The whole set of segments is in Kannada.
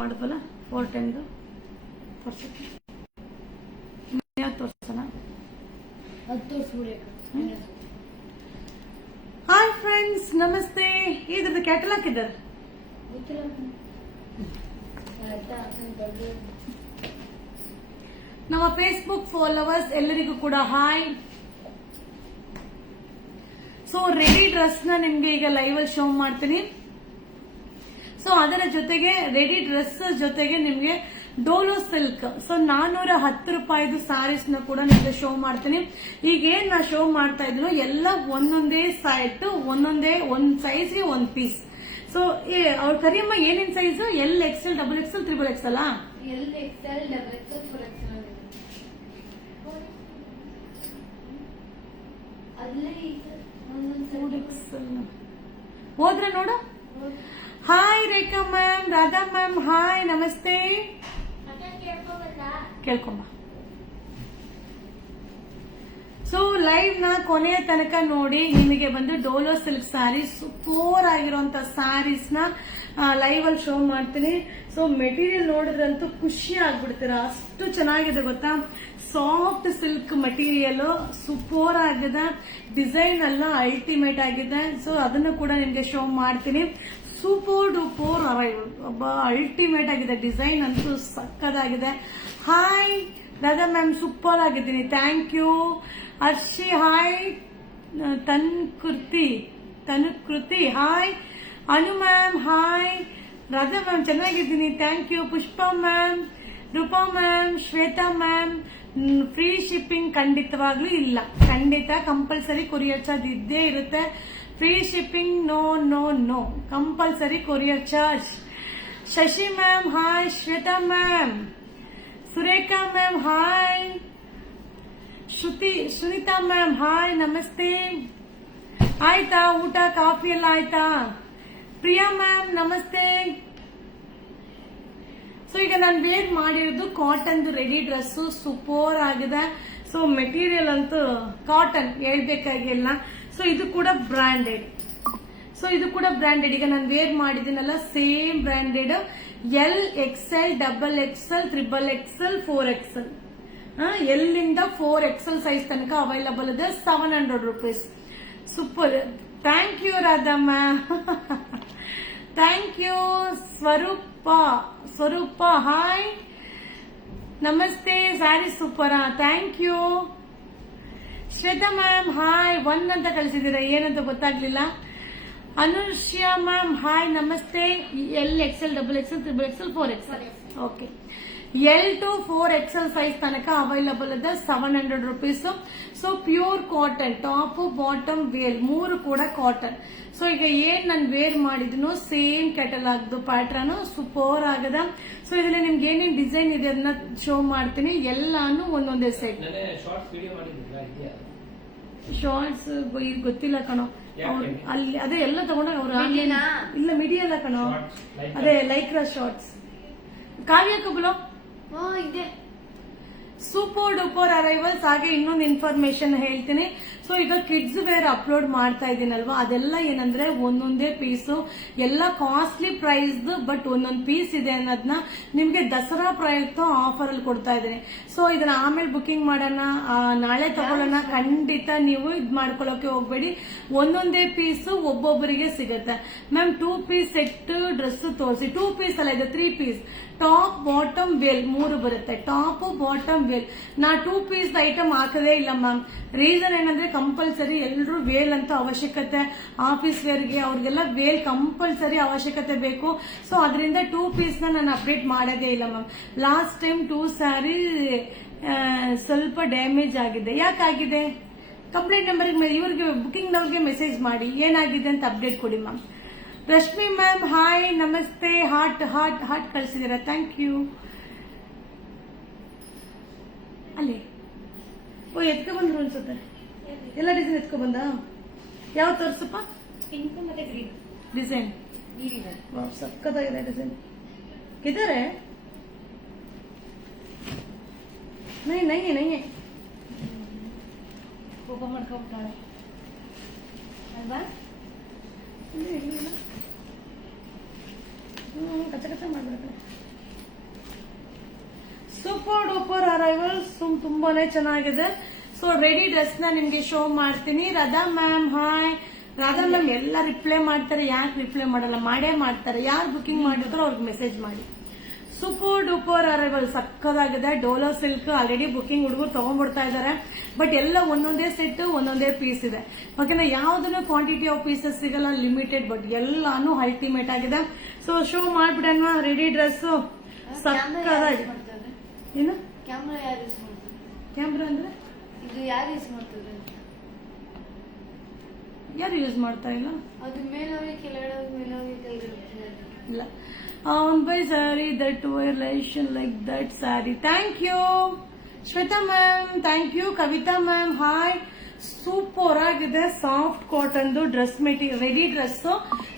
ಮಾಡಿದ್ವಲ್ಲ 410 ತೋರ್ಸಕ್ಕೆ ಯಾವ್ದು ತೋರ್ಸೋಣ? ಅದು ತೋರಿಸ್ಬಿಡಿ. ಹಾಯ್ ಫ್ರೆಂಡ್ಸ್, ನಮಸ್ತೆ. ಇದ್ರದ್ದು ಕ್ಯಾಟಲಾಗ್ ಇದೆ. ನಮ್ಮ ಫೇಸ್ಬುಕ್ ಫಾಲೋವರ್ಸ್ ಎಲ್ಲರಿಗೂ ಕೂಡ ಹಾಯ್. ಸೊ ರೆಡಿ ಡ್ರೆಸ್ ನ ನಿಮ್ಗೆ ಈಗ ಲೈವ್ ಅಲ್ಲಿ ಶೋ ಮಾಡ್ತೀನಿ. ಸೊ ಅದರ ಜೊತೆಗೆ ರೆಡಿ ಡ್ರೆಸ್ ಜೊತೆಗೆ ನಿಮ್ಗೆ ಡೋಲೋ ಸಿಲ್ಕ್ ₹410 ಸ್ಯಾರೀಸ್ ನ ಕೂಡ ನಿಮ್ಗೆ ಶೋ ಮಾಡ್ತೀನಿ. ಈಗ ಏನ್ ನಾ ಶೋ ಮಾಡ್ತಾ ಇದ್ರು ಎಲ್ಲ ಒಂದೊಂದೇ ಸೈಟ್, ಒಂದ್ ಸೈಜ್ಗೆ ಒಂದ್ ಪೀಸ್. ಸೊ ಅವ್ರು ಕರಿಯಮ್ಮ ಏನೇನ್ size? L XL, XXL, XXL, XL, XXL, 4XL. ಹೋದ್ರೆ ನೋಡು. ಹಾಯ್ ರೇಖಾ ಮ್ಯಾಮ್, ರಾಧಾ ಮ್ಯಾಮ್ ಹಾಯ್, ನಮಸ್ತೆ. ಕೇಳ್ಕೊಂಬ. ಸೊ ಲೈವ್ ನ ಕೊನೆಯ ತನಕ ನೋಡಿ. ನಿಮಗೆ ಬಂದು ಡೋಲೋ ಸಿಲ್ಕ್ ಸ್ಯಾರೀಸ್, ಸೂಪರ್ ಆಗಿರುವಂತ ಸ್ಯಾರೀಸ್ ನ ಲೈವ್ ಅಲ್ಲಿ ಶೋ ಮಾಡ್ತೀನಿ. ಸೊ ಮೆಟೀರಿಯಲ್ ನೋಡಿದ್ರಂತೂ ಖುಷಿ ಆಗ್ಬಿಡ್ತೀರಾ, ಅಷ್ಟು ಚೆನ್ನಾಗಿದೆ ಗೊತ್ತಾ. ಸಾಫ್ಟ್ ಸಿಲ್ಕ್ ಮಟೀರಿಯಲ್, ಸೂಪರ್ ಆಗಿದೆ. ಡಿಸೈನ್ ಎಲ್ಲ ಅಲ್ಟಿಮೇಟ್ ಆಗಿದೆ. ಸೊ ಅದನ್ನು ಕೂಡ ನಿಮ್ಗೆ ಶೋ ಮಾಡ್ತೀನಿ. ಸೂಪರ್ ಡೂಪರ್ ಅಲ್ಟಿಮೇಟ್ ಆಗಿದೆ. ಡಿಸೈನ್ ಅಂತೂ ಸಕ್ಕದಾಗಿದೆ. ಹಾಯ್ ರಾಧಾ ಮ್ಯಾಮ್, ಸೂಪರ್ ಆಗಿದ್ದೀನಿ, thank you. Harshi hi. Tanukriti hi. Anu ma'am hi. Radha ma'am ಚೆನ್ನಾಗಿದ್ದೀನಿ, thank you. Pushpa ma'am, Rupa ma'am, Shweta ma'am. Free shipping ಖಂಡಿತವಾಗ್ಲೂ ಇಲ್ಲ, ಖಂಡಿತ ಕಂಪಲ್ಸರಿ ಕೊರಿಯರ್ ಚಾರ್ಜ್ ಇದ್ದೇ ಇರುತ್ತೆ. Free shipping no, compulsory courier charge. Shashi ma'am hi. Shweta ma'am, Surekha ma'am hi. Sunita ma'am hi, ನಮಸ್ತೆ. ಆಯ್ತಾ ಊಟ, ಕಾಫಿ ಎಲ್ಲ ಆಯ್ತಾ? ಪ್ರಿಯಾ ಮ್ಯಾಮ್ ನಮಸ್ತೆ. ಸೊ ಈಗ ನಾನು ವೇರ್ ಮಾಡಿರೋದು ಕಾಟನ್ ರೆಡಿ ಡ್ರೆಸ್, ಸೂಪರ್ ಆಗಿದೆ. ಸೊ ಮೆಟೀರಿಯಲ್ ಅಂತೂ ಕಾಟನ್ ಹೇಳ್ಬೇಕಾಗಿಲ್ಲ. ಸೊ ಇದು ಕೂಡ ಬ್ರಾಂಡೆಡ್. ಈಗ ನಾನು ವೇರ್ ಮಾಡಿದ್ದೀನಲ್ಲ, same branded. L, XL, XXL, XXL, 4XL. ಎಲ್ಲಿಂದ 4XL ಸೈಜ್ ತನಕ ಅವೈಲಬಲ್ ಇದೆ. ₹700. Super, thank you Radhamma, thank you. Swaroopa hi, ನಮಸ್ತೆ. Sari super, thank you. Shweta ma'am hi. 1 ಅಂತ ಕಳಿಸಿದ್ದೀರಾ, ಏನಂತ ಗೊತ್ತಾಗ್ಲಿಲ್ಲ. ಅನುಷ್ಯಾ ಮ್ಯಾಮ್ ಹಾಯ್, ನಮಸ್ತೆ. L, XL, XXL, XXL, 4XL. Okay, L to 4XL size ತನಕ ಅವೈಲಬಲ್ ಇದೆ. ₹700. So pure cotton, top bottom veil 3 ಕೂಡ ಕಾಟನ್. ಸೊ ಈಗ ಏನ್ ನಾನು ವೇರ್ ಮಾಡಿದ್ನು ಸೇಮ್ ಕ್ಯಾಟಲಾಗ್ದು ಪ್ಯಾಟ್ರನ್, ಸೂಪರ್ ಆಗದ. ಸೊ ಇದ್ರಲ್ಲಿ ನಿಮ್ಗೆ ಏನೇನ್ ಡಿಸೈನ್ ಇದೆ ಅದನ್ನ ಶೋ ಮಾಡ್ತೀನಿ. ಎಲ್ಲಾನು ಒಂದೊಂದೇ ಸೆಟ್. ಶಾರ್ಟ್ಸ್ ಗೊತ್ತಿಲ್ಲ ಕಣೋ, ಅಲ್ಲಿ ಅದೇ ಎಲ್ಲ ತಗೊಂಡಾಗ ಅವ್ರು ಇಲ್ಲ ಮಿಡಿ ಎಲ್ಲ ಕಣೋ, ಅದೇ ಲೈಕ್ರಾ ಶಾರ್ಟ್ಸ್. ಕಾವ್ಯ ಕಬುಲೋ ಇದೆ. Super duper arrivals. ಹಾಗೆ ಇನ್ನೊಂದು ಇನ್ಫಾರ್ಮೇಶನ್ ಹೇಳ್ತೀನಿ. ಸೊ ಈಗ ಕಿಡ್ಸ್ ವೇರ್ ಅಪ್ಲೋಡ್ ಮಾಡ್ತಾ ಇದೀನಲ್ವಾ, ಅದೆಲ್ಲ ಏನಂದ್ರೆ ಒಂದೊಂದೇ ಪೀಸು, ಎಲ್ಲ ಕಾಸ್ಟ್ಲಿ ಪ್ರೈಸ್, ಬಟ್ ಒಂದೊಂದು ಪೀಸ್ ಇದೆ ಅನ್ನೋದನ್ನ ನಿಮ್ಗೆ ದಸರಾ ಪ್ರಯುಕ್ತ ಆಫರ್ ಅಲ್ಲಿ ಕೊಡ್ತಾ ಇದ್ದೀನಿ. ಸೊ ಇದನ್ನ ಆಮೇಲೆ ಬುಕಿಂಗ್ ಮಾಡೋಣ, ನಾಳೆ ತಗೊಳ್ಳೋಣ, ಖಂಡಿತ ನೀವು ಇದ್ ಮಾಡ್ಕೊಳ್ಳೋಕೆ ಹೋಗ್ಬೇಡಿ. ಒಂದೊಂದೇ ಪೀಸು ಒಬ್ಬೊಬ್ಬರಿಗೆ ಸಿಗುತ್ತೆ. ಮ್ಯಾಮ್ 2 ಪೀಸ್ ಸೆಟ್ ಡ್ರೆಸ್ ತೋರಿಸಿ. 2 ಪೀಸ್ ಅಲ್ಲ, ಇದು 3 ಪೀಸ್. ಟಾಪ್ ಬಾಟಮ್ ವೇಲ್ 3 ಬರುತ್ತೆ. ಟಾಪ್ ಬಾಟಮ್ ವೇಲ್ ನಾ 2 ಪೀಸ್ ಐಟಮ್ ಹಾಕದೇ ಇಲ್ಲ ಮ್ಯಾಮ್. ರೀಸನ್ ಏನಂದ್ರೆ ಕಂಪಲ್ಸರಿ ಎಲ್ಲರೂ ವೇಲ್ ಅಂತ ಅವಶ್ಯಕತೆ, ಆಫೀಸ್ ವೇರ್ಗೆ ಅವ್ರಿಗೆಲ್ಲ ವೇಲ್ ಕಂಪಲ್ಸರಿ ಅವಶ್ಯಕತೆ ಬೇಕು. ಸೊ ಅದರಿಂದ 2 ಪೀಸ್ ನಾನು ಅಪ್ಡೇಟ್ ಮಾಡೋದೇ ಇಲ್ಲ ಮ್ಯಾಮ್. ಲಾಸ್ಟ್ ಟೈಮ್ 2 ಸ್ಯಾರಿ ಸ್ವಲ್ಪ ಡ್ಯಾಮೇಜ್ ಆಗಿದೆ. ಯಾಕಾಗಿದೆ? ಕಂಪ್ಲೇಂಟ್ ನಂಬರ್ ಇವ್ರಿಗೆ ಬುಕಿಂಗ್ ನವ್ರಿಗೆ ಮೆಸೇಜ್ ಮಾಡಿ ಏನಾಗಿದೆ ಅಂತ ಅಪ್ಡೇಟ್ ಕೊಡಿ ಮ್ಯಾಮ್. ರಶ್ಮಿ ಮ್ಯಾಮ್ ಹಾಯ್, ನಮಸ್ತೆ. ಹಾರ್ಟ್ ಕಳಿಸಿದ್ದೀರಾ, ಥ್ಯಾಂಕ್ ಯು. ಅಲ್ಲಿ ಎತ್ಕೊ ಬಂದ್ರು ಅನ್ಸುತ್ತೆ, ಎಲ್ಲ ಡಿಸೈನ್ ಎತ್ಕೊ ಬಂದ. ಯಾವ ತೋರ್ಸಪ್ಪ? ಪಿಂಕ್ ಮತ್ತೆ ಗ್ರೀನ್ ಡಿಸೈನ್ ಸಕ್ಕತ್ತಾಗಿದೆ ಡಿಸೈನ್. ಇದಾರೆ ನೈ ಕೋಪ ಮಾಡ್ಕೊಂಡ್ಬಿಟ್ಟಾಳೆ ಅಲ್ವಾ? ಕಚ್ಚ ಮಾಡ್ಬಿಡ್ತಾರೆ. ಸೂಪರ್ ಡೂಪರ್ ಅರೈವಲ್ಸ್ ತುಂಬಾನೇ ಚೆನ್ನಾಗಿದೆ. ಸೊ ರೆಡಿ ಡ್ರೆಸ್ ನ ನಿಮ್ಗೆ ಶೋ ಮಾಡ್ತೀನಿ. Radha ma'am hi. Radha ma'am ಎಲ್ಲ ರಿಪ್ಲೈ ಮಾಡ್ತಾರೆ, ಯಾಕೆ ರಿಪ್ಲೈ ಮಾಡಲ್ಲ? ಮಾಡೇ ಮಾಡ್ತಾರೆ. ಯಾರು ಬುಕಿಂಗ್ ಮಾಡಿರ್ತಾರೋ ಅವ್ರಿಗೆ ಮೆಸೇಜ್ ಮಾಡಿ. ಸೂಪರ್ ಡೂಪರ್ ಅರೈವಲ್ ಸಕ್ಕದಾಗಿದೆ. ಡೋಲೋ ಸಿಲ್ಕ್ ಆಲ್ರೆಡಿ ಬುಕಿಂಗ್ ಹುಡುಗರು ತಗೊಂಡ್ಬಿಡ್ತಾ ಇದಾರೆ. ಬಟ್ ಎಲ್ಲ ಒಂದೊಂದೇ ಸೆಟ್ ಒಂದೊಂದೇ ಪೀಸ್ ಇದೆ. ಓಕೆನಾ, ಯಾವ್ದನ್ನು ಕ್ವಾಂಟಿಟಿ ಆಫ್ ಪೀಸಸ್ ಸಿಗಲ್ಲ, ಲಿಮಿಟೆಡ್. ಬಟ್ ಎಲ್ಲಾನು ಅಲ್ಟಿಮೇಟ್ ಆಗಿದೆ. ಸೊ ಶೋ ಮಾಡ್ಬಿಡೋಣ ರೆಡಿ ಡ್ರೆಸ್. ಸಕ್ಕದಾಗಿದೆ. ಏನು ಕ್ಯಾಮ್ರಾ ಯಾರು ಯೂಸ್ ಮಾಡ್ತಾರೆ? ಕ್ಯಾಮ್ರಾ ಅಂದ್ರೆ ಇದು ಯಾರು ಯೂಸ್ ಮಾಡ್ತಾರೆ? ಯಾರು ಯೂಸ್ ಮಾಡ್ತಾ ಇಲ್ಲ? ಅದು ಮೇಲೋಗಿ ಕೆಳಗಡೆ ಮೇಲೋಗಿ ಕೆಳಗಡೆ ಇಲ್ಲ. By sari that violation like that sari. Thank you Shweta ma'am, thank you. Kavita ma'am hi. Super ಆಗಿದೆ soft cotton dress material, ready dress.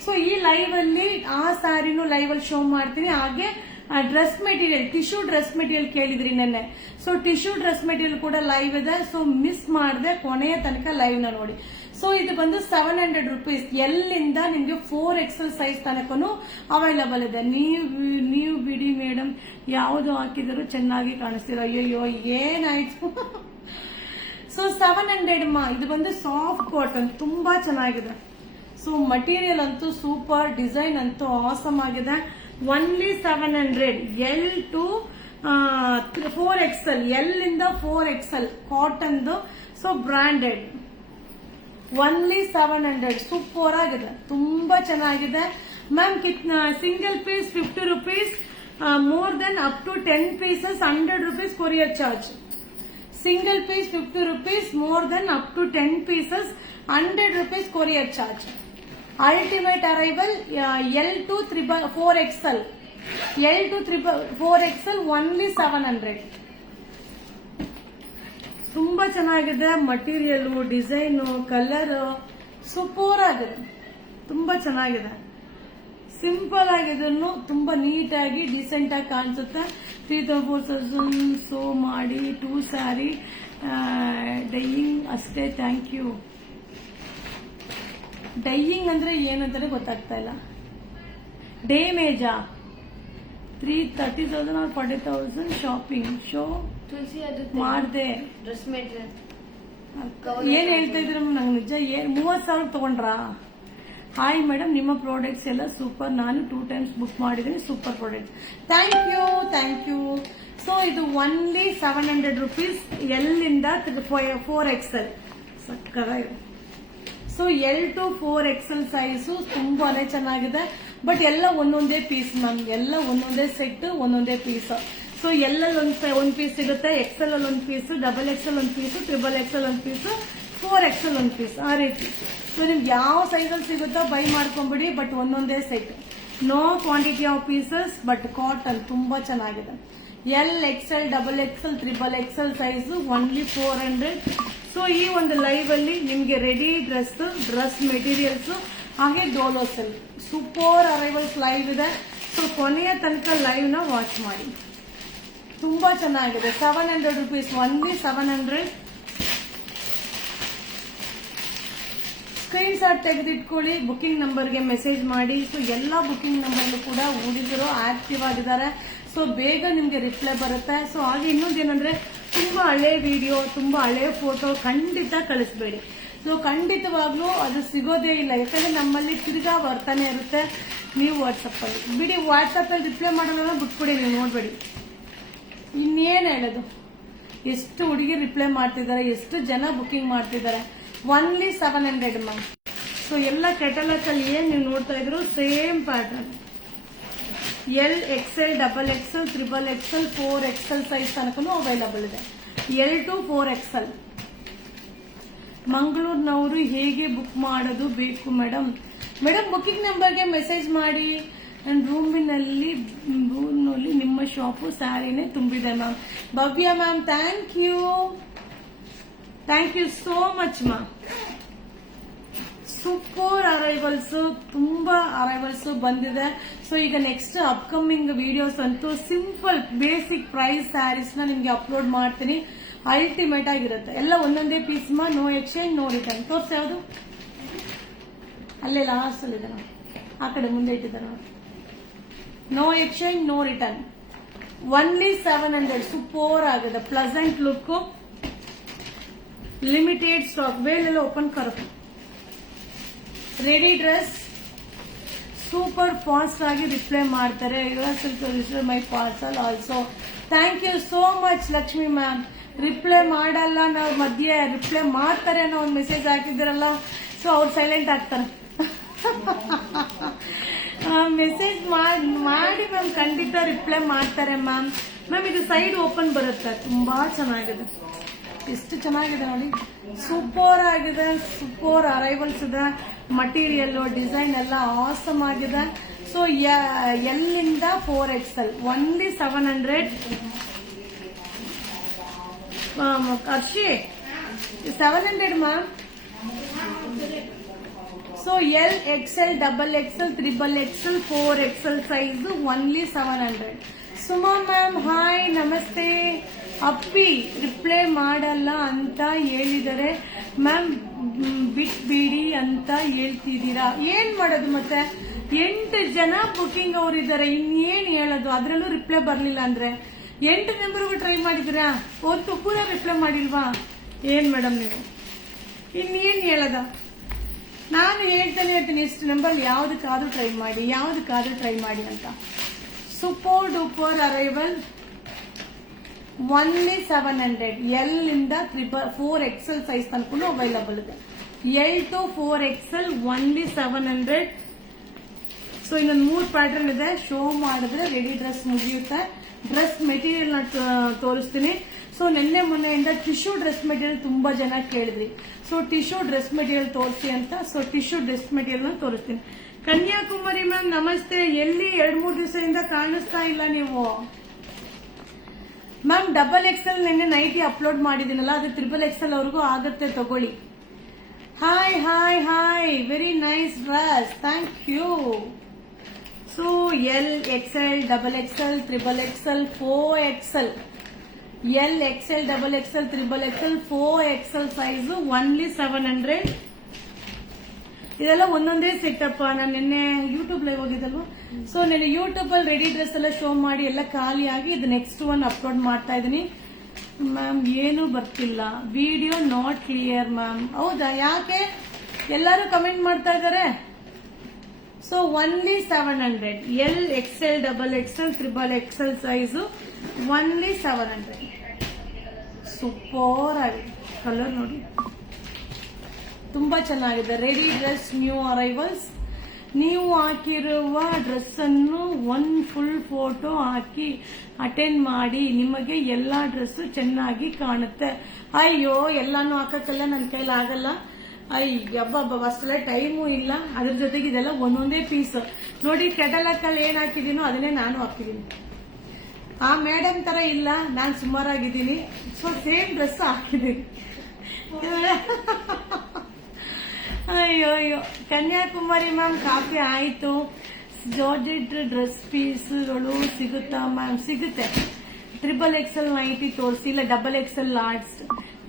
So ಈ ಲೈವ್ ಅಲ್ಲಿ ಆ ಸ್ಯಾರಿನೂ ಲೈವ್ ಅಲ್ಲಿ ಶೋ ಮಾಡ್ತೀನಿ. ಹಾಗೆ dress material, tissue dress material ಕೇಳಿದ್ರಿ ನೆನ್ನೆ. ಸೊ ಟಿಶ್ಯೂ ಡ್ರೆಸ್ ಮೆಟೀರಿಯಲ್ ಕೂಡ ಲೈವ್ ಇದೆ. ಸೊ ಮಿಸ್ ಮಾಡದೆ ಕೊನೆಯ ತನಕ ಲೈವ್ ನ ನೋಡಿ. ಸೊ ಇದು ಬಂದು 700 rupees. ಎಲ್ಲಿಂದ ನಿಮ್ಗೆ 4XL ಸೈಜ್ ತನಕನು ಅವೈಲಬಲ್ ಇದೆ. ನೀವು ಬಿಡಿ ಮೇಡಮ್, ಯಾವ್ದು ಹಾಕಿದ್ರು ಚೆನ್ನಾಗಿ ಕಾಣಿಸ್ತೀರ. ಅಯ್ಯೋ ಏನಾಯ್ತು. ಸೊ 700 ಇದು ಬಂದು ಸಾಫ್ಟ್ ಕಾಟನ್, ತುಂಬಾ ಚೆನ್ನಾಗಿದೆ. ಸೊ ಮಟೀರಿಯಲ್ ಅಂತೂ ಸೂಪರ್, ಡಿಸೈನ್ ಅಂತೂ ಆಸಮ್ ಆಗಿದೆ. ಒನ್ಲಿ 700. ಎಲ್ ಟು 4XL, ಎಲ್ಲಿಂದ 4XL ಕಾಟನ್. So branded, only 700. ಸೂಪರ್ ಆಗಿದೆ, ತುಂಬಾ ಚೆನ್ನಾಗಿದೆ ma'am. Single piece 50 rupees, more than up to 10 pieces 100 rupees courier charge. Single piece 50 rupees, more than up to 10 pieces 100 rupees courier charge. Ultimate arrival. L to 4XL, L to 4XL only 700. ತುಂಬಾ ಚೆನ್ನಾಗಿದೆ ಮಟೀರಿಯಲ್, ಡಿಸೈನ್, ಕಲರ್ ಸೂಪರ್ ಆಗಿದೆ, ತುಂಬಾ ಚೆನ್ನಾಗಿದೆ. ಸಿಂಪಲ್ ಆಗಿದ್ರು ತುಂಬಾ ನೀಟಾಗಿ ಡಿಸೆಂಟ್ ಆಗಿ ಕಾಣಿಸುತ್ತೆ. 3,000 ಸೋ ಮಾಡಿ 2 ಸ್ಯಾರಿ ಡೈಯಿಂಗ್ ಅಷ್ಟೇ. Thank you. ಡೈಯಿಂಗ್ ಅಂದ್ರೆ ಏನಂತಾನೆ ಗೊತ್ತಾಗ್ತಾ ಇಲ್ಲ. ಡೇಮೇಜಾ 30,000 or 40,000 ಶಾಪಿಂಗ್ ಶೋ ತುಳಸಿ ಅದು ಮಾಡ್ದೆ. ಡ್ರೆಸ್ ಮೆಟೀರಿಯಲ್ ಏನ್ ಹೇಳ್ತಾ ಇದ್ರ ನಂಗೆ ನಿಜ. 30,000 ತಗೊಂಡ್ರಾ? ಹಾಯ್ ಮೇಡಮ್, ನಿಮ್ಮ ಪ್ರಾಡಕ್ಟ್ಸ್ ಎಲ್ಲ ಸೂಪರ್. ನಾನು 2 times ಬುಕ್ ಮಾಡಿದ್ದೀನಿ. Super product. Thank you, thank you. So ಇದು ಒನ್ಲಿ 700 rupees. ಎಲ್ಲಿಂದ 4XL ಸಕ್ಕದಾಗಿದೆ. So L to 4XL size ತುಂಬಾನೇ ಚೆನ್ನಾಗಿದೆ. ಬಟ್ ಎಲ್ಲ ಒಂದೊಂದೇ ಪೀಸ್ ಮ್ಯಾಮ್, ಎಲ್ಲ ಒಂದೊಂದೇ ಸೆಟ್, ಒಂದೊಂದೇ ಪೀಸ್. ಸೊ ಎಲ್ ಅಲ್ಲಿ ಒಂದ್ ಪೀಸ್ ಸಿಗುತ್ತೆ, XL ಅಲ್ಲಿ ಒಂದ್ ಪೀಸ್, XXL ಒಂದ್ ಪೀಸ್, XXL ಒಂದ್ ಪೀಸ್, 4XL ಒಂದ್ ಪೀಸ್, ಆ ರೀತಿ. ಸೊ ನಿಮ್ಗೆ ಯಾವ ಸೈಜಲ್ಲಿ ಸಿಗುತ್ತೋ ಬೈ ಮಾಡ್ಕೊಂಬಿಡಿ. ಬಟ್ ಒಂದೊಂದೇ set, no quantity of pieces. But cotton ತುಂಬಾ ಚೆನ್ನಾಗಿದೆ. L, XL, XXL, XXL size only 400. So ಈ ಒಂದು ಲೈವ್ ಅಲ್ಲಿ ನಿಮ್ಗೆ ರೆಡಿ ಡ್ರೆಸ್ ಮೆಟೀರಿಯಲ್ಸ್ ಹಾಗೆ ಡೋಲೋ ಸಿಲ್ಕ್ ಸೂಪರ್ ಅರೈವಲ್ಸ್ ಲೈವ್ ಇದೆ. ಸೊ ಕೊನೆಯ ತನಕ ಲೈವ್ ನ ವಾಚ್ ಮಾಡಿ. ತುಂಬಾ ಚೆನ್ನಾಗಿದೆ. 700 rupees, ಒನ್ಲಿ 700. ಸ್ಕ್ರೀನ್ ಶಾಟ್ ತೆಗೆದಿಟ್ಕೊಳ್ಳಿ, ಬುಕಿಂಗ್ ನಂಬರ್ಗೆ ಮೆಸೇಜ್ ಮಾಡಿ. ಸೊ ಎಲ್ಲ ಬುಕಿಂಗ್ ನಂಬರ್ ಕೂಡ ಹುಡುಗರು ಆಕ್ಟಿವ್ ಆಗಿದ್ದಾರೆ. ಸೊ ಬೇಗ ನಿಮ್ಗೆ ರಿಪ್ಲೈ ಬರುತ್ತೆ. ಸೊ ಹಾಗೆ ಇನ್ನೊಂದೇನಂದ್ರೆ, ತುಂಬಾ ಹಳೆ ವಿಡಿಯೋ, ತುಂಬಾ ಹಳೆ ಫೋಟೋ ಖಂಡಿತ ಕಳಿಸ್ಬೇಡಿ. ಸೊ ಖಂಡಿತವಾಗ್ಲೂ ಅದು ಸಿಗೋದೇ ಇಲ್ಲ. ಯಾಕಂದ್ರೆ ನಮ್ಮಲ್ಲಿ ತಿರ್ಗಾ ಬರ್ತಾನೆ ಇರುತ್ತೆ. ನೀವು ವಾಟ್ಸಪ್ ಅಲ್ಲಿ ಬಿಡಿ, ವಾಟ್ಸಪ್ ಅಲ್ಲಿ ರಿಪ್ಲೈ ಮಾಡೋಣ ಬಿಟ್ಬಿಡಿ, ನೀವು ನೋಡ್ಬೇಡಿ. ಇನ್ನೇನು ಹೇಳೋದು, ಎಷ್ಟು ಹುಡುಗಿ ರಿಪ್ಲೈ ಮಾಡ್ತಿದ್ದಾರೆ, ಎಷ್ಟು ಜನ ಬುಕಿಂಗ್ ಮಾಡ್ತಿದ್ದಾರೆ. Only 700 ma'am. ಸೊ ಎಲ್ಲ ಕೆಟಲಾಗ್ ಅಲ್ಲಿ ಏನ್ ನೀವು ನೋಡ್ತಾ ಇದ್ರು same pattern. L, XL, XXL, XXL, 4XL size ತನಕನೂ ಅವೈಲಬಲ್ ಇದೆ. L to 4XL. ಮಂಗಳೂರಿನವರು ಹೇಗೆ ಬುಕ್ ಮಾಡೋದು ಬೇಕು ಮೇಡಮ್? ಬುಕಿಂಗ್ ನಂಬರ್ಗೆ ಮೆಸೇಜ್ ಮಾಡಿ. ರೂಮಿನಲ್ಲಿ ನಿಮ್ಮ ಶಾಪು ಸ್ಯಾರಿನೇ ತುಂಬಿದೆ ma'am. Bhavya ma'am, thank you so much ma'am. Super arrivals, ತುಂಬಾ ಅರೈವಲ್ಸ್ ಬಂದಿದೆ. ಸೊ ಈಗ ನೆಕ್ಸ್ಟ್ ಅಪ್ಕಮಿಂಗ್ ವಿಡಿಯೋಸ್ ಅಂತೂ ಸಿಂಪಲ್ ಬೇಸಿಕ್ ಪ್ರೈಸ್ ಸ್ಯಾರೀಸ್ ನ ನಿಮ್ಗೆ ಅಪ್ಲೋಡ್ ಮಾಡ್ತೀನಿ. ಅಲ್ಟಿಮೇಟ್ ಆಗಿರುತ್ತೆ. ಎಲ್ಲ ಒಂದೊಂದೇ ಪೀಸ್ ಮಾ, ನೋ ಎಕ್ಸ್ಚೇಂಜ್, ನೋ ರಿಟರ್ನ್. ತೋರ್ಸ ಯಾವುದು? ಅಲ್ಲೇ ಲಾಸ್ಟ್ ಅಲ್ಲಿ ಇದೆ ನೋಡಿ, ಆ ಕಡೆ ಮುಂದೆ ಇಟ್ಟಿದ್ದಾರೆ ನೋಡಿ. No exchange, no return. Only 700 super ಆಗಿದೆ ಪ್ಲಸೆಂಟ್ ಲುಕ್ ಲಿಮಿಟೆಡ್ ಸ್ಟಾಕ್ ವೇಲೆಲ್ಲ ಓಪನ್ ಕರೋ ರೆಡಿ ಡ್ರೆಸ್ ಸೂಪರ್ ಫಾಸ್ಟ್ ಆಗಿ ರಿಪ್ಲೈ ಮಾಡ್ತಾರೆ my parcel also thank you so much Lakshmi ma'am reply ಮಾಡಲ್ಲ ನಾವು ಮಧ್ಯೆ ರಿಪ್ಲೈ ಮಾಡ್ತಾರೆ ಅನ್ನೋ ಒಂದು ಮೆಸೇಜ್ ಹಾಕಿದಿರಲ್ಲ ಸೊ ಅವ್ರು ಸೈಲೆಂಟ್ ಆಗ್ತಾರೆ ಮೆಸೇಜ್ ಮಾಡಿ ಮ್ಯಾಮ್ ಖಂಡಿತ ರಿಪ್ಲೈ ಮಾಡ್ತಾರೆ ಮ್ಯಾಮ್ ಇದು ಸೈಡ್ ಓಪನ್ ಬರುತ್ತೆ ತುಂಬಾ ಚೆನ್ನಾಗಿದೆ ಎಷ್ಟು ಚೆನ್ನಾಗಿದೆ ನೋಡಿ ಸೂಪರ್ ಆಗಿದೆ ಸೂಪರ್ ಅರೈವಲ್ಸ್ ಇದೆ ಮಟೀರಿಯಲ್ ಡಿಸೈನ್ ಎಲ್ಲ ಆಸಮ್ ಆಗಿದೆ ಸೊ ಎಲ್ಲಿಂದ 4XL only 700 Hershey 700 ma'am so XL XXL XXL 4XL size only 700 Suma ma'am hi ನಮಸ್ತೆ ಅಪ್ಪಿ ರಿಪ್ಲೈ ಮಾಡಲ್ಲ ಅಂತ ಹೇಳಿದರೆ ಮ್ಯಾಮ್ ಬಿಟ್ಬಿಡಿ ಅಂತ ಹೇಳ್ತಿದ್ದೀರಾ ಏನ್ ಮಾಡೋದು ಮತ್ತೆ 8 ಜನ ಬುಕಿಂಗ್ ಅವರಿದ್ದಾರೆ ಇನ್ನೇನ್ ಹೇಳೋದು ಅದ್ರಲ್ಲೂ ರಿಪ್ಲೈ ಬರ್ಲಿಲ್ಲ ಅಂದ್ರೆ 8 ನಂಬರ್ಗೂ ಟ್ರೈ ಮಾಡಿದಿರಾ ಒಂದು ಕೂಡ ರಿಪ್ಲೈ ಮಾಡಿಲ್ವಾ ಏನ್ ಮೇಡಮ್ ನೀವು ಇನ್ನೇನ್ ಹೇಳದ ನಾನು ಹೇಳ್ತಾನೆ ಇರ್ತೀನಿ ಇಷ್ಟು ನಂಬರ್ ಯಾವ್ದಕ್ಕಾದ್ರೂ ಟ್ರೈ ಮಾಡಿ ಅಂತ super duper arrival only 700 L ಇಂದ 4XL ಸೈಜ್ ತನಕ ಅವೈಲಬಲ್ ಇದೆ L to 4XL only 700 so ಇನ್ನೊಂದು 3 ಪ್ಯಾಟರ್ನ್ ಇದೆ ಶೋ ಮಾಡಿದ್ರೆ ರೆಡಿ ಡ್ರೆಸ್ ಮುಗಿಯುತ್ತೆ ಡ್ರೆಸ್ ಮೆಟೀರಿಯಲ್ ನ ತೋರಿಸ್ತೀನಿ ಸೊ ನಿನ್ನೆ ಮೊನ್ನೆಯಿಂದ ಟಿಶ್ಯೂ ಡ್ರೆಸ್ ಮೆಟೀರಿಯಲ್ ತುಂಬಾ ಜನ ಕೇಳಿದ್ರಿ ಸೊ ಟಿಶ್ಯೂ ಡ್ರೆಸ್ ಮೆಟೀರಿಯಲ್ ತೋರಿಸಿ ಅಂತ ಸೊ ಟಿಶ್ಯೂ ಡ್ರೆಸ್ ಮೆಟೀರಿಯಲ್ ನ ತೋರಿಸ್ತೀನಿ ಕನ್ಯಾಕುಮಾರಿ ಮ್ಯಾಮ್ ನಮಸ್ತೆ ಎಲ್ಲಿ 2-3 ದಿವಸದಿಂದ ಕಾಣಿಸ್ತಾ ಇಲ್ಲ ನೀವು ಮ್ಯಾಮ್ XXL ನಿನ್ನೆ ನೈಟಿ ಅಪ್ಲೋಡ್ ಮಾಡಿದ್ದೀನಲ್ಲ ಅದು XXL ಅವ್ರಿಗೂ ಆಗುತ್ತೆ ತಗೊಳ್ಳಿ hi very nice dress thank you so XL XXL XXL 4XL XL XXL XXL 4XL size only 700 ಇದೆಲ್ಲ ಒಂದೊಂದೇ ಸೆಟಪ್ ನಾನು ನಿನ್ನೆ ಯೂಟ್ಯೂಬ್ ಲೈವ್ ಹೋಗಿದ್ದಲ್ವ ಸೊ ನಿನ್ನೆ ಯೂಟ್ಯೂಬ್ ಅಲ್ಲಿ ರೆಡಿ ಡ್ರೆಸ್ ಎಲ್ಲ ಶೋ ಮಾಡಿ ಎಲ್ಲ ಖಾಲಿಯಾಗಿ ಇದು ನೆಕ್ಸ್ಟ್ ಒನ್ ಅಪ್ಲೋಡ್ ಮಾಡ್ತಾ ಇದೀನಿ ಮ್ಯಾಮ್ ಏನು ಬರ್ತಿಲ್ಲ ವಿಡಿಯೋ ನಾಟ್ ಕ್ಲಿಯರ್ ಮ್ಯಾಮ್ ಹೌದಾ ಯಾಕೆ ಎಲ್ಲರೂ ಕಮೆಂಟ್ ಮಾಡ್ತಾ ಇದಾರೆ so only 700 XL XXL XXL size only 700 super ಆಗಿದೆ ಕಲರ್ ನೋಡಿ ತುಂಬಾ ಚೆನ್ನಾಗಿದೆ ರೆಡಿ ಡ್ರೆಸ್ ನ್ಯೂ ಅರೈವಲ್ಸ್ ನೀವು ಹಾಕಿರುವ ಡ್ರೆಸ್ ಅನ್ನು ಒಂದು ಫುಲ್ ಫೋಟೋ ಹಾಕಿ ಅಟೆಂಡ್ ಮಾಡಿ ನಿಮಗೆ ಎಲ್ಲಾ ಡ್ರೆಸ್ ಚೆನ್ನಾಗಿ ಕಾಣುತ್ತೆ ಅಯ್ಯೋ ಎಲ್ಲಾನು ಹಾಕಕ್ಕೆಲ್ಲ ನನ್ನ ಕೈಲಿ ಆಗಲ್ಲ ಅಬ್ಬಬ್ಬ ಅಷ್ಟೆಲ್ಲ ಟೈಮು ಇಲ್ಲ ಅದ್ರ ಜೊತೆಗೆ ಇದೆಲ್ಲ ಒಂದೊಂದೇ ಪೀಸ್ ನೋಡಿ ಕೆಟಲಾಕ್ ಅಲ್ಲಿ ಏನ್ ಹಾಕಿದೀನೋ ಅದನ್ನೇ ನಾನು ಹಾಕಿದೀನಿ ಆ ಮೇಡಮ್ ತರ ಇಲ್ಲ ನಾನು ಸುಮಾರಾಗಿದ್ದೀನಿ ಸೊ ಸೇಮ್ ಡ್ರೆಸ್ ಹಾಕಿದೀನಿ ಅಯ್ಯೋ ಕನ್ಯಾಕುಮಾರಿ ಮ್ಯಾಮ್ ಕಾಫಿ ಆಯ್ತು ಜಾರ್ಜೆಟ್ ಡ್ರೆಸ್ ಪೀಸ್ಗಳು ಸಿಗುತ್ತಾ ಮ್ಯಾಮ್ ಸಿಗುತ್ತೆ XXL ನೈಟಿ ತೋರಿಸಿ ಇಲ್ಲ XXL ಲಾರ್ಡ್ಸ್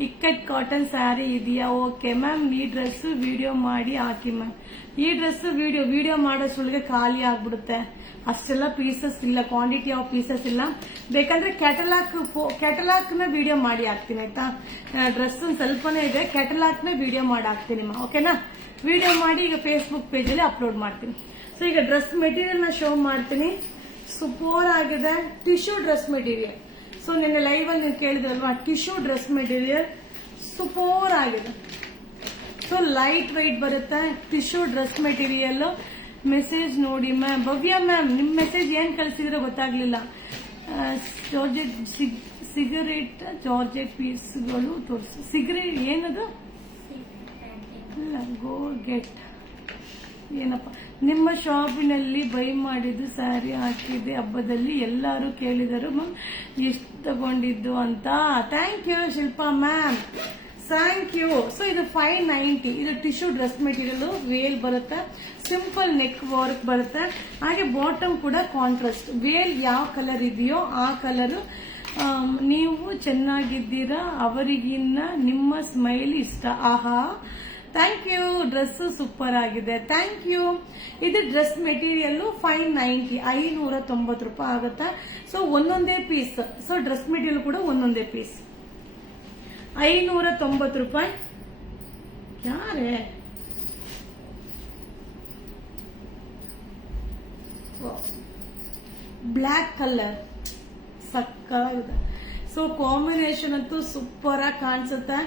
ಇಕ್ಕಟ್ ಕಾಟನ್ ಸ್ಯಾರಿ ಇದೆಯಾ ಓಕೆ ಮ್ಯಾಮ್ ಈ ಡ್ರೆಸ್ ವಿಡಿಯೋ ಮಾಡಿ ಹಾಕಿ ಮ್ಯಾಮ್ ಈ ಡ್ರೆಸ್ ವಿಡಿಯೋ ಮಾಡೋಷ್ರೊಳಗೆ ಖಾಲಿ ಅಷ್ಟೆಲ್ಲ ಪೀಸಸ್ ಇಲ್ಲ ಕ್ವಾಂಟಿಟಿ ಆಫ್ ಪೀಸಸ್ ಇಲ್ಲ ಬೇಕಂದ್ರೆ ಕ್ಯಾಟಲಾಗ್ ನ ವಿಡಿಯೋ ಮಾಡಿ ಹಾಕ್ತೀನಿ ಆಯ್ತಾ ಡ್ರೆಸ್ ಸ್ವಲ್ಪನೇ ಇದೆ ಕ್ಯಾಟಲಾಗ್ ನ ವಿಡಿಯೋ ಮಾಡಿ ಹಾಕ್ತೀನಿ ಓಕೆನಾ ವಿಡಿಯೋ ಮಾಡಿ ಈಗ ಫೇಸ್ಬುಕ್ ಪೇಜ್ ಅಲ್ಲಿ ಅಪ್ಲೋಡ್ ಮಾಡ್ತೀನಿ ಸೊ ಈಗ ಡ್ರೆಸ್ ಮೆಟೀರಿಯಲ್ ನ ಶೋ ಮಾಡ್ತೀನಿ ಸೂಪರ್ ಆಗಿದೆ ಟಿಶ್ಯೂ ಡ್ರೆಸ್ ಮೆಟೀರಿಯಲ್ ಸೊ ನಿನ್ನೆ ಲೈವ್ ಅಲ್ಲಿ ನೀವು ಕೇಳಿದ್ರಲ್ವಾ ಟಿಶ್ಯೂ ಡ್ರೆಸ್ ಮೆಟೀರಿಯಲ್ ಸೂಪರ್ ಆಗಿದೆ ಸೊ ಲೈಟ್ ವೆಯ್ಟ್ ಬರುತ್ತೆ ಟಿಶ್ಯೂ ಡ್ರೆಸ್ ಮೆಟೀರಿಯಲ್ ಮೆಸೇಜ್ ನೋಡಿ ಮ್ಯಾಮ್ ಭವ್ಯ ಮ್ಯಾಮ್ ನಿಮ್ ಮೆಸೇಜ್ ಏನ್ ಕಳಿಸಿದ್ರೆ ಗೊತ್ತಾಗ್ಲಿಲ್ಲ ಜಾರ್ಜೆಟ್ ಸಿಗರೇಟ್ ಜಾರ್ಜೆಟ್ ಪೀಸ್ಗಳು ತೋರಿಸಿ ಸಿಗರೇಟ್ ಏನದು ಗೋ ಗೆಟ್ ಏನಪ್ಪ ನಿಮ್ಮ ಶಾಪಿನಲ್ಲಿ ಬೈ ಮಾಡಿದ್ದು ಸ್ಯಾರಿ ಹಾಕಿದೆ ಹಬ್ಬದಲ್ಲಿ ಎಲ್ಲರೂ ಕೇಳಿದರು ಮ್ಯಾಮ್ ಎಷ್ಟು ತಗೊಂಡಿದ್ದು ಅಂತ thank you Shilpa ma'am thank you so ಇದು 590 ಇದು ಟಿಶ್ಯೂ ಡ್ರೆಸ್ ಮೆಟೀರಿಯಲ್ ವೇಲ್ ಬರುತ್ತೆ ಸಿಂಪಲ್ ನೆಕ್ ವರ್ಕ್ ಬರುತ್ತೆ ಹಾಗೆ ಬಾಟಮ್ ಕೂಡ ಕಾಂಟ್ರಾಸ್ಟ್ ವೇಲ್ ಯಾವ ಕಲರ್ ಇದೆಯೋ ಆ ಕಲರ್ ನೀವು ಚೆನ್ನಾಗಿದ್ದೀರಾ ಅವರಿಗಿನ್ನ ನಿಮ್ಮ ಸ್ಮೈಲ್ ಇಷ್ಟ ಆಹಾ ಥ್ಯಾಂಕ್ ಯು. ಡ್ರೆಸ್ ಸೂಪರ್ ಆಗಿದೆ, ಥ್ಯಾಂಕ್ ಯು. ಇದು ಡ್ರೆಸ್ ಮೆಟೀರಿಯಲ್ 590, 590 ರೂಪಾಯಿ ಆಗುತ್ತಾ. ಸೊ ಒಂದೊಂದೇ ಪೀಸ್. ಸೊ ಡ್ರೆಸ್ ಮೆಟೀರಿಯಲ್ ಕೂಡ ಒಂದೊಂದೇ ಪೀಸ್ 590 ರೂಪಾಯಿ. ಯಾರೇ ಬ್ಲ್ಯಾಕ್ ಕಲರ್ ಸಕ್ಕತ್ತಾಗಿದೆ. ಸೊ ಕಾಂಬಿನೇಷನ್ ಅಂತೂ ಸೂಪರ್ ಆಗಿ ಕಾಣಿಸುತ್ತೆ,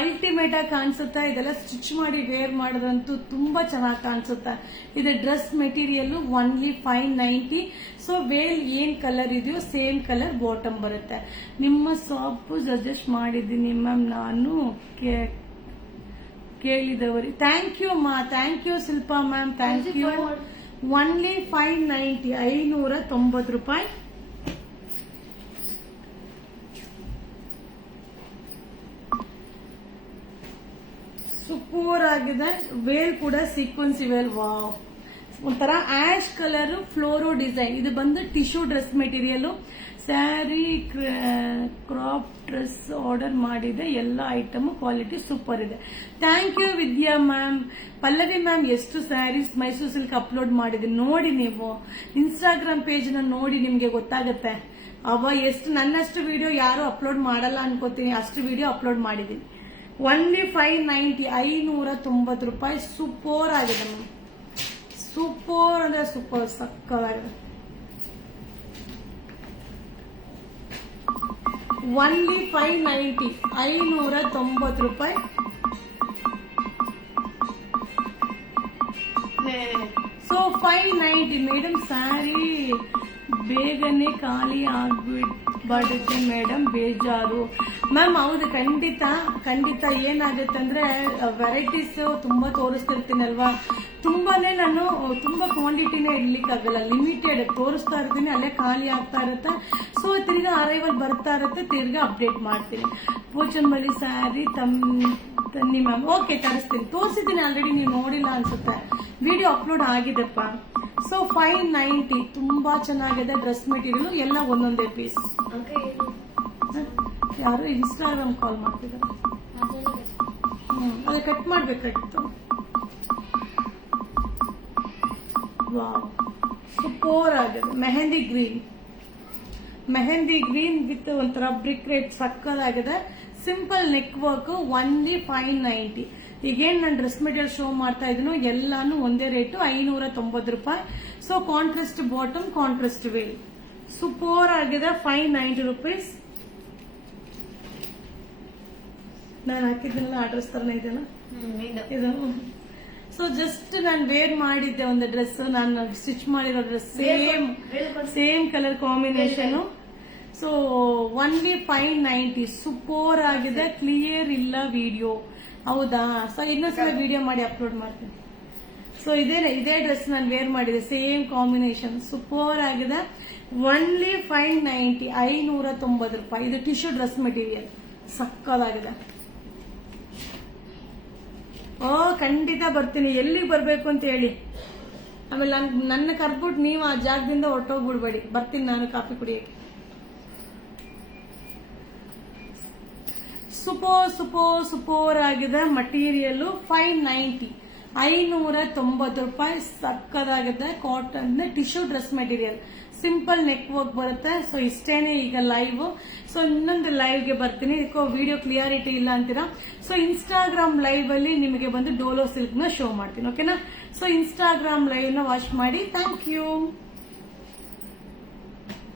ಅಲ್ಟಿಮೇಟ್ ಆಗಿ ಕಾಣಿಸುತ್ತೆ. ಇದೆಲ್ಲ ಸ್ಟಿಚ್ ಮಾಡಿ ವೇರ್ ಮಾಡಿದ್ರಂತೂ ತುಂಬಾ ಚೆನ್ನಾಗಿ ಕಾಣಿಸುತ್ತೆ. ಇದು dress material only 590. So veil ಏನ್ ಕಲರ್ ಇದೆಯೋ ಸೇಮ್ ಕಲರ್ ಬಾಟಮ್ ಬರುತ್ತೆ. ನಿಮ್ಮ ಶಾಪ್ ಸಜೆಸ್ಟ್ ಮಾಡಿದ್ದೀನಿ ಮ್ಯಾಮ್, ನಾನು ಕೇಳಿದವರಿ. ಥ್ಯಾಂಕ್ ಯು ಮಾ, thank you Shilpa ma'am, thank you. Only 590, 590 ರೂಪಾಯಿ. ಸೂಪರ್ ಆಗಿದೆ. ವೇಲ್ ಕೂಡ ಸೀಕ್ವೆನ್ಸ್ ವೇಲ್, ವಾವ್. ಒಂಥರ ಆಶ್ ಕಲರ್ ಫ್ಲೋರೋ ಡಿಸೈನ್. ಇದು ಬಂದು tissue dress material. Sari crop dress order ಮಾಡಿದೆ. ಎಲ್ಲ ಐಟಮ್ ಕ್ವಾಲಿಟಿ ಸೂಪರ್ ಇದೆ. Thank you Vidya ma'am. Pallavi ma'am, ಎಷ್ಟು ಸ್ಯಾರೀಸ್ ಮೈಸೂರು ಸಿಲ್ಕ್ ಅಪ್ಲೋಡ್ ಮಾಡಿದೆ ನೋಡಿ. ನೀವು ಇನ್ಸ್ಟಾಗ್ರಾಮ್ ಪೇಜ್ ನ ನೋಡಿ, ನಿಮ್ಗೆ ಗೊತ್ತಾಗುತ್ತೆ. ಎಷ್ಟು ನನ್ನಷ್ಟು ವಿಡಿಯೋ ಯಾರು ಅಪ್ಲೋಡ್ ಮಾಡಲ್ಲ ಅನ್ಕೋತೀನಿ, ಅಷ್ಟು ವಿಡಿಯೋ ಅಪ್ಲೋಡ್ ಮಾಡಿದೀನಿ. ಓನ್ಲಿ 590, 590 ರೂಪಾಯಿ. ಸೂಪರ್ ಆಗಿದೆ ಮ್ಯಾಮ್, ಸೂಪರ್ ಅಂದ್ರೆ ಸೂಪರ್, ಸಕ್ಕತ್ತಾಗಿದೆ. ಓನ್ಲಿ 590, 590 ರೂಪಾಯಿ. So 590 madam. ಸ್ಯಾರಿ ಬೇಗನೆ ಖಾಲಿ ಆಗ್ಬಿಡ್ಬಾರ್ದು ಮೇಡಮ್, ಬೇಜಾರು ಮ್ಯಾಮ್. ಹೌದು, ಖಂಡಿತ ಖಂಡಿತ. ಏನಾಗುತ್ತೆ ಅಂದ್ರೆ ವೆರೈಟೀಸ್ ತುಂಬಾ ತೋರಿಸ್ತಿರ್ತೀನಲ್ವಾ, ತುಂಬಾನೇ ನಾನು ತುಂಬಾ ಕ್ವಾಂಟಿಟಿನೇ ಇಡ್ಲಿಕ್ಕಾಗಲ್ಲ, ಲಿಮಿಟೆಡ್ ತೋರಿಸ್ತಾ ಇರ್ತೀನಿ, ಅಲ್ಲೇ ಖಾಲಿ ಆಗ್ತಾ ಇರುತ್ತೆ. ಸೊ ತಿರ್ಗಾ ಅರೈವಲ್ ಬರ್ತಾ ಇರುತ್ತೆ, ತಿರ್ಗಾ ಅಪ್ಡೇಟ್ ಮಾಡ್ತೀನಿ. ಪೋಚಂಬಳಿ ಸ್ಯಾರಿ ತನ್ನಿ ಮ್ಯಾಮ್. ಓಕೆ, ತರಿಸ್ತೀನಿ. ತೋರಿಸಿದ್ದೀನಿ ಆಲ್ರೆಡಿ, ನೀವು ನೋಡಿಲ್ಲ ಅನ್ಸುತ್ತೆ. Video upload ಆಗಿದೆಪ್ಪ. ಸೊ 590 ತುಂಬಾ ಚೆನ್ನಾಗಿದೆ. ಡ್ರೆಸ್ ಮೆಟೀರಿಯಲ್ ಎಲ್ಲ ಒಂದೊಂದೇ ಪೀಸ್. ಯಾರು ಇನ್ಸ್ಟಾಗ್ರಾಮ್ ಕಾಲ್ ಮಾಡ್ತಿದ್ದಾರೆ, ಅದೇ ಕಟ್ ಮಾಡ್ಬೇಕಾಗಿತ್ತು. ವಾವ್, ಸೂಪರ್ ಆಗಿದೆ. ಮೆಹಂದಿ ಗ್ರೀನ್ ವಿತ್ ಒಂಥರ ಬ್ರಿಕ್ ರೇಟ್ ಸಕ್ಕದಾಗಿದೆ. Simple neck work. ಓನ್ಲಿ 590. ಈಗೇನ್ ನಾನು ಡ್ರೆಸ್ ಮೆಟೀರಿಯಲ್ ಶೋ ಮಾಡ್ತಾ ಇದೀನೋ ಎಲ್ಲಾನು ಒಂದೇ ರೇಟು, 590 ರೂಪಾಯಿ. So contrast bottom, contrast veil, super ಆಗಿದೆ. 590 ರುಪೀಸ್. ನಾನು ಹಾಕಿದ್ದೆಲ್ಲ ಅಡ್ರೆಸ್ ತರನೇ ಇದೆಯಲ್ಲ ಇದು. ಸೊ ಜಸ್ಟ್ ನಾನು ವೇರ್ ಮಾಡಿದ್ದೆ ಒಂದು ಡ್ರೆಸ್, ನಾನು ಸ್ಟಿಚ್ ಮಾಡಿರೋ dress, same colour combination. So only 590. Super ಆಗಿದೆ. ಕ್ಲಿಯರ್ ಇಲ್ಲ ವಿಡಿಯೋ, ಹೌದಾ? ಸೊ ಇನ್ನೊಂದ್ಸಲ ವಿಡಿಯೋ ಮಾಡಿ ಅಪ್ಲೋಡ್ ಮಾಡ್ತೀನಿ. ಸೊ ಇದೇ ಡ್ರೆಸ್ ನಾನು ವೇರ್ ಮಾಡಿದೆ, ಸೇಮ್ ಕಾಂಬಿನೇಷನ್, ಸೂಪರ್ ಆಗಿದೆ. ಓನ್ಲಿ 590, 590 ರೂಪಾಯಿ. ಇದು ಟಿಶ್ಯೂ ಡ್ರೆಸ್ ಮೆಟೀರಿಯಲ್, ಸಕ್ಕದಾಗಿದೆ. ಖಂಡಿತ ಬರ್ತೀನಿ. ಎಲ್ಲಿಗೆ ಬರ್ಬೇಕು ಅಂತ ಹೇಳಿ, ಆಮೇಲೆ ನನ್ನ ಕರ್ಬಿಟ್ಟು ನೀವು ಆ ಜಾಗದಿಂದ ಹೊರಟೋಗ್ಬಿಡ್ಬೇಡಿ. ಬರ್ತೀನಿ ನಾನು ಕಾಫಿ ಕುಡಿಯಕ್ಕೆ. ಸೂಪರ್ ಆಗಿದೆ. ಮಟೀರಿಯಲ್ 590, 590 ರೂಪಾಯಿ. ಸಕ್ಕದಾಗಿದೆ. Cotton tissue dress material, simple neck work ಬರುತ್ತೆ. ಸೊ ಇಷ್ಟೇನೆ ಈಗ ಲೈವ್. ಸೊ ಇನ್ನೊಂದು ಲೈವ್ಗೆ ಬರ್ತೀನಿ. ವಿಡಿಯೋ ಕ್ಲಿಯಾರಿಟಿ ಇಲ್ಲ ಅಂತೀರಾ. ಸೊ ಇನ್ಸ್ಟಾಗ್ರಾಮ್ ಲೈವ್ ಅಲ್ಲಿ ನಿಮಗೆ ಬಂದು ಡೋಲೋ ಸಿಲ್ಕ್ ನ ಶೋ ಮಾಡ್ತೀನಿ, ಓಕೆನಾ? ಸೊ ಇನ್ಸ್ಟಾಗ್ರಾಮ್ ಲೈವ್ ನ ವಾಚ್ ಮಾಡಿ. Thank you.